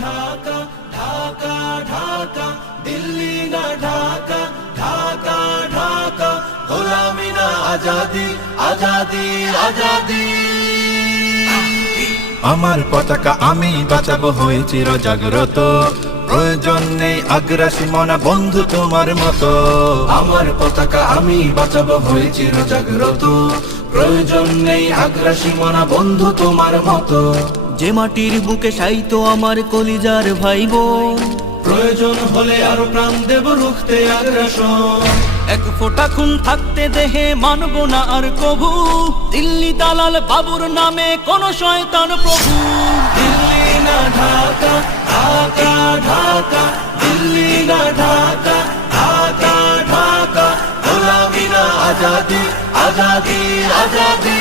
ঢাকা, ঢাকা ঢাকা, দিল্লি না ঢাকা, ঢাকা ঢাকা, গোলামি না আজাদি, আজাদি আজাদি। আমার পতাকা আমি বাঁচাবো হয়ে চির জাগ্রত, প্রয়োজন নেই আগ্রাসী মনা বন্ধু তোমার মতো। আমার পতাকা আমি বাঁচাবো হয়ে চির জাগ্রত, প্রয়োজন নেই আগ্রাসী মনা বন্ধু তোমার মতো। যে মাটির বুকে সাইতো আমার কলিজার ভাই বোন, প্রয়োজন হলে আরো প্রাণ দেব রুখতে আগ্রাসন। এক ফোঁটা খুন থাকতে দেহে মানব না আর কভু, দিল্লি দালাল বাবুর নামে কোন শয়তান প্রভু। দিল্লি না ঢাকা, ঢাকা ঢাকা, দিল্লি না ঢাকা, ঢাকা ঢাকা, গোলামি না আজাদি, আজাদি আজাদি।